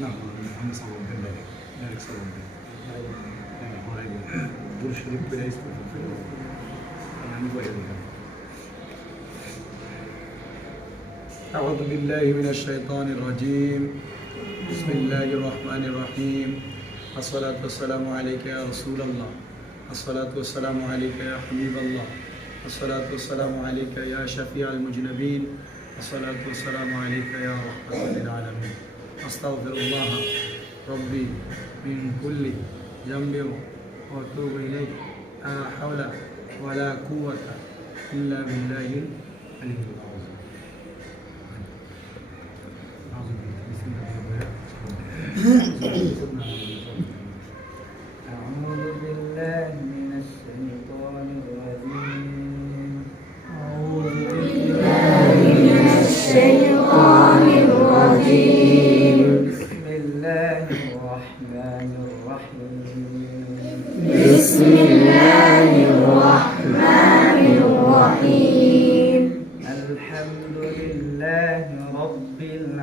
أعوذ بالله من الشيطان الرجيم. بسم الله الرحمن الرحيم. الصلاة والسلام عليك يا رسول الله. الصلاة والسلام عليك يا حبيب الله. الصلاة والسلام عليك يا شفيع المجنبين. الصلاة والسلام عليك يا رحمة للعالمين. أستغفر الله ربي من كل ذنب وأتوب إليه. لا حول ولا قوة إلا بالله العلي العظيم. أعوذ بالله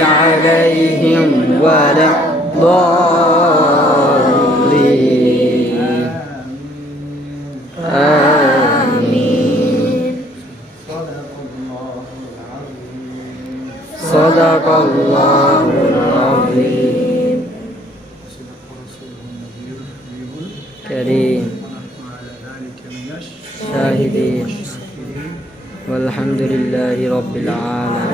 عليهم ولا الضالين آمين صدق الله العظيم. كريم. شاهدين. والحمد لله رب العالمين.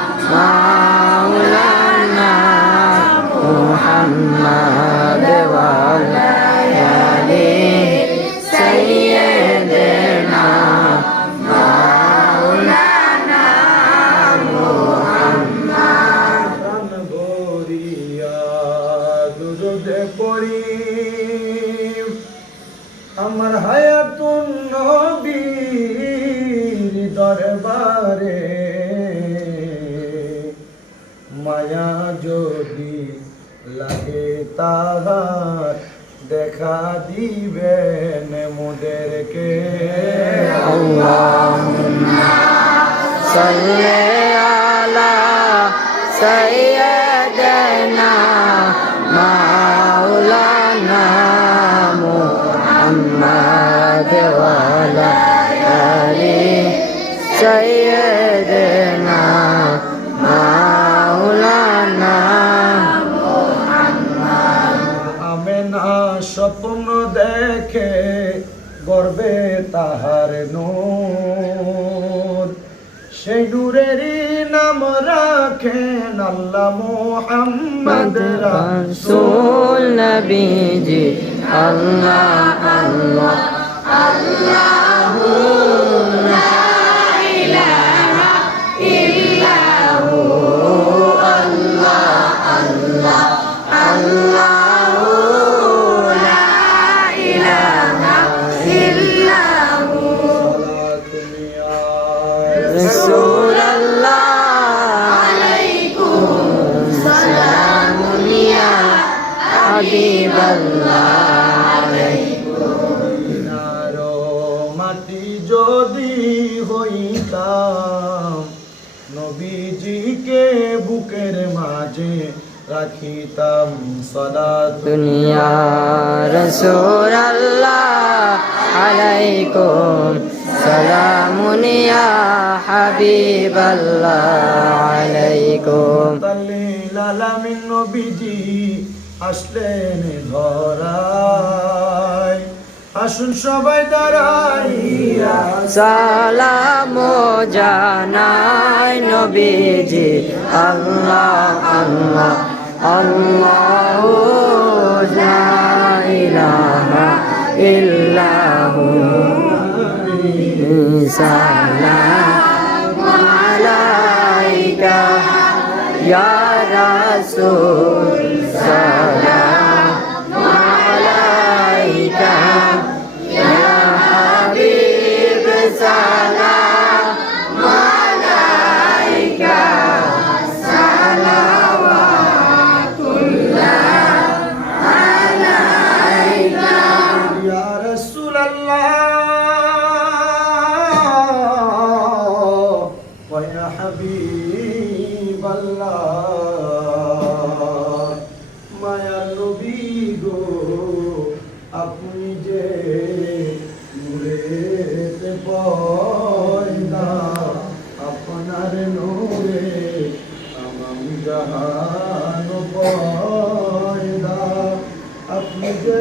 মায়া যদি লাগে তাহার, দেখা দিবেন মোদেরকে। সাল্লে আলা সাইয়্যিদানা মাওলানা মুহাম্মদ ওয়ালা আলি সাইয়্যিদ রাখেন আল্লাহ মোহাম্মদ রাসূল নবীজি আল্লাহ আল্লাহ তুমি হাবিব মাটি যদি হইতাম নবীজিকে বুকের মাঝে রাখিতাম সদা দুনিয়া রসোর আলাইকুম সালামুনিয়া হাবিব আলাইকুম। তালিল আলামিন নবীজি। আসলেন ধরায় আসুন সবাই দাঁড়াইয়া। সালাম জানাই নবীজি। আল্লাহ আল্লাহ আল্লাহ ইলাহা ইল্লাহু। সালাম আলাইকা ইয়া রাসূল। পয়দা আপনার নূরে তামাম জাহান পয়দা। আপনি যে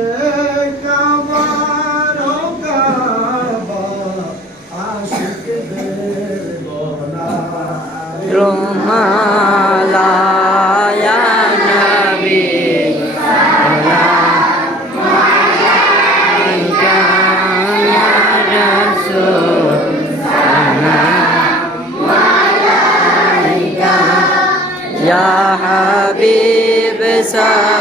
হাবিব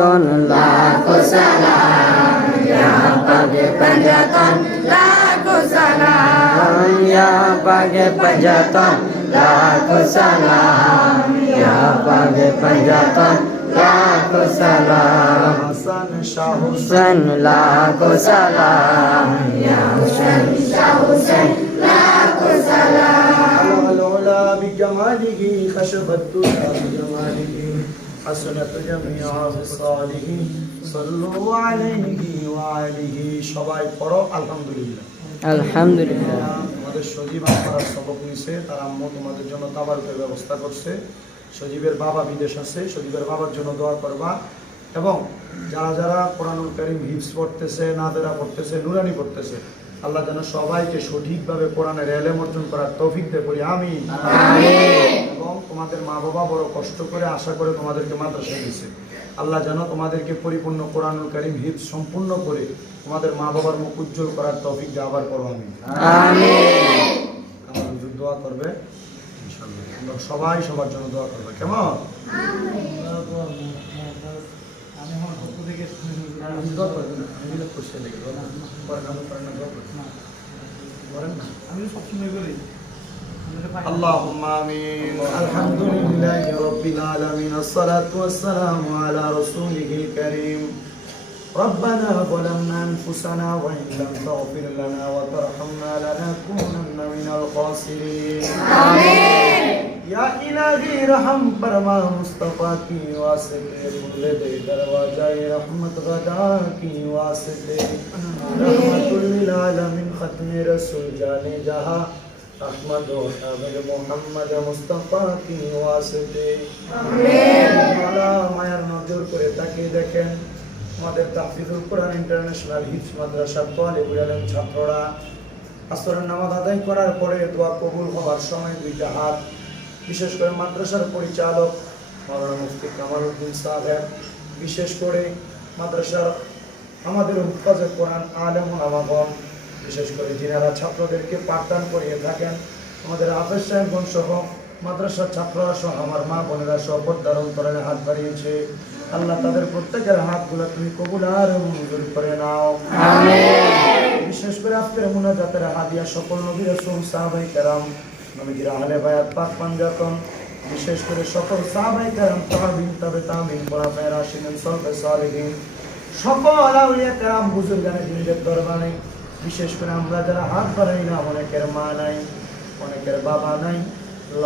पंजतन लाखो सलाम या पाक पंजतन लाखो सलाम या पाक पंजतन लाखो सलाम या पाक पंजतन लाखो सलाम हुसन शाह हुसैन लाखो सलाम या हुसैन शाह हुसैन लाखो सलाम العلا بجماله خشبت بجماله حسنت جميع خصاله صلوا عليه وعليه সবাই পড়ো আলহামদুলিল্লাহ Alhamdulillah আমাদের সজীব আপনারা সবক নিছে তার আম্মু তোমাদের জন্য তাবারুকের ব্যবস্থা করছে সজীবের বাবা বিদেশ আছে সজীবের বাবার জন্য দোয়া করবা এবং যারা যারা কোরআনুল করিম হিপস পড়তেছে নাদেরা পড়তেছে নুরানি পড়তেছে আল্লাহ যেন সবাইকে সঠিকভাবে কোরআনের এলেম অর্জন করার তৌফিক দে করি আমি এবং তোমাদের মা বাবা বড় কষ্ট করে আশা করে তোমাদেরকে মাদ্রাসায় দিছে আল্লাহ যেন তোমাদেরকে পরিপূর্ণ কোরআনুল করিম হিপস সম্পূর্ণ করে তোমাদের মা বাবার মুখ উজ্জ্বল করার তৌফিক দিয়ে আবার করো আমি আমার দোয়া করবে সবাই সবার জন্য দোয়া করবে কেমন? আমি দোয়া করবেন না, আমি বিরক্ত করছি এর লেগে, দোয়া করেন না। করেন না, করেন না, দোয়া করেন। করেন না। اللهم امين الحمد لله رب العالمين الصلاه والسلام على رسوله الكريم ربنا ظلمنا انفسنا وان لم تغفر لنا وترحمنا لنكونن من الخاسرين या নজর করে তাকে দেখেন আমাদের তাফিজুল কোরআন ইন্টারন্যাশনাল হিফস মাদ্রাসা ছাত্ররা আসরের নামাজ আদায় করার পরে দোয়া কবুল হওয়ার সময় দুইটা হাত বিশেষ করে মাদ্রাসার পরিচালক মাওলানা মুফতি কামাল উদ্দিন সাহেব বিশেষ করে মাদ্রাসার আমাদের হুফাজে কোরআন আলেম আমাগণ বিশেষ করে যিনারা ছাত্রদেরকে পাঠদান করিয়ে থাকেন আমাদের আফেজ সাহেবগণ সহ মাদ্রাসার ছাত্ররা সহ আমার মা বোনেরা সহ পর্দার অন্তরালে হাত বাড়িয়েছে। আল্লাহ তাদের প্রত্যেকের হাতগুলো তুমি কবুল আর মঞ্জুর করে নাও। বিশেষ করে আজকের মুনাজাতের হাদিয়া সকল নবীর সাহাবাই কেরাম নবীজির আহলে বায়াত পাক পাঞ্জাতন বিশেষ করে সকল সাহাবাই কেরাম তাবিন তবে তামিন খোলাফায়ে রাশিদিন সলফে সালেহিন সকল আউলিয়া কেরাম বুজুর্গানে দিনের দরবারে বিশেষ করে আমরা যারা হাত বাড়াই না অনেকের মা নাই অনেকের বাবা নাই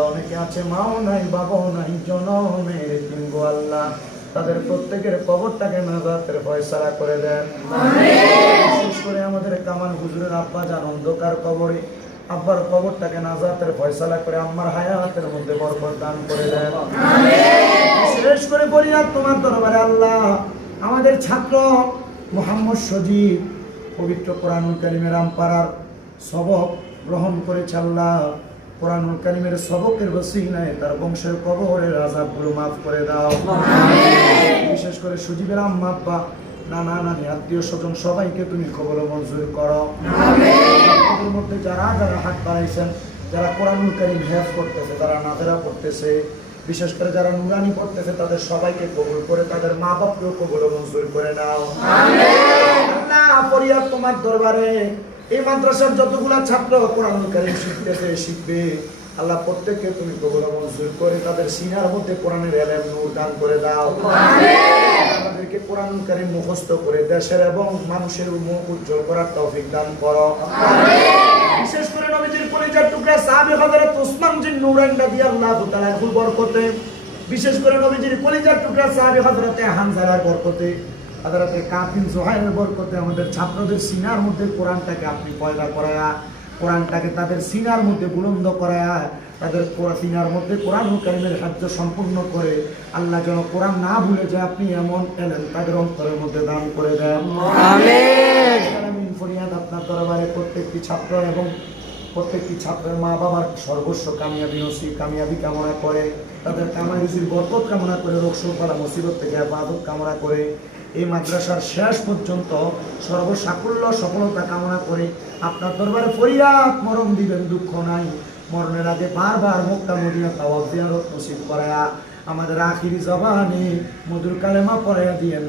অনেকে আছে মাও নাই বাবাও নাই জনমের তিনগো আল্লাহ। তাদের প্রত্যেকের কবরটাকে নাজাতের ফয়সালা করে দেন। বিশেষ করে আমাদের কামাল হুজুরের আব্বা যান অন্ধকার কবরে আব্বার কবরটাকে নাজাতের ফয়সালা করে আম্মার হায়াতের মধ্যে বরকত দান করে দেন। বিশেষ করে বলি আর তোমার দরবারে আল্লাহ আমাদের ছাত্র মোহাম্মদ সজীব পবিত্র কোরআনুল কালিমের আমপাড়ার সবক গ্রহণ করেছে আল্লাহ। কোরআনুল কালিমের সবকের বসিনায় তার বংশের কবরের আজাবগুলো মাফ করে দাও। বিশেষ করে সুজীবের আম্মা আব্বা নানা নানি আত্মীয় স্বজন সবাইকে তুমি কবল মঞ্জুর করো মধ্যে যারা যারা হাত বাড়াইছেন যারা কোরআনুল কারিম হেফ করতেছে যারা নাজেরা পড়তেছে বিশেষ করে যারা নুরানি পড়তেছে তাদের সবাইকে কবুল করে তাদের মা বাপকেও কবুল মঞ্জুর করে নাও। আল্লাহ ফরিয়াদ তোমার দরবারে। এই মাদ্রাসার যতগুলা ছাত্র কোরআনুল কারিম শিখতেছে শিখবে। আল্লাহ প্রত্যেককে তুমি কবুল মঞ্জুর করে তাদের সিনার মধ্যে কোরআনের এলেম নূর দান করে দাও। আমাদেরকে কোরআন কারিম মুখস্থ করে দেশের এবং মানুষের মুখ উজ্জ্বল করার তৌফিক দান করো। বিশেষ করে নবীজির পরিচয় টুকরা সাহাবী হযরত উসমান জিন নূরান রাদিয়াল্লাহু তাআলা খুব বরকতে বিশেষ করে নবীজির কলিজার টুকরা সাহাবী হযরত হামজার বরকতে হযরত কাফিন জুহাইরের বরকতে আমাদের ছাত্রদের সিনার মধ্যে কোরআনটাকে আপনি পয়দা করায়া কোরআনটাকে তাদের সিনার মধ্যে বুলন্দ করায়া তাদের সিনার মধ্যে কোরআন কারিমের সাহায্য সম্পূর্ণ করে। আল্লাহ যেন কোরআন না ভুলে যায় আপনি এমন এলেন তাদের অন্তরের মধ্যে দান করে দেন। ফরিয়াদ আপনার দরবারে প্রত্যেকটি ছাত্র এবং প্রত্যেকটি ছাত্রের মা বাবার সর্বস্ব কামিয়াবি নসিব কামিয়াবি কামনা করে তাদের কামাই বরকত কামনা করে রোগ করা মুসিবত থেকে হেফাজত কামনা করে। এই মাদ্রাসার শেষ পর্যন্ত সর্বসাফল্য সফলতা কামনা করে আপনার দরবারে ফরিয়াদ মরম দিবেন, দুঃখ নাই। মরণের আগে বারবার মুক্তা মদিনা তাওয়াব জিয়ারত নসিব করায়া আমাদের আখিরি জবানে মধুর কালেমা পড়াইয়া দিয়েন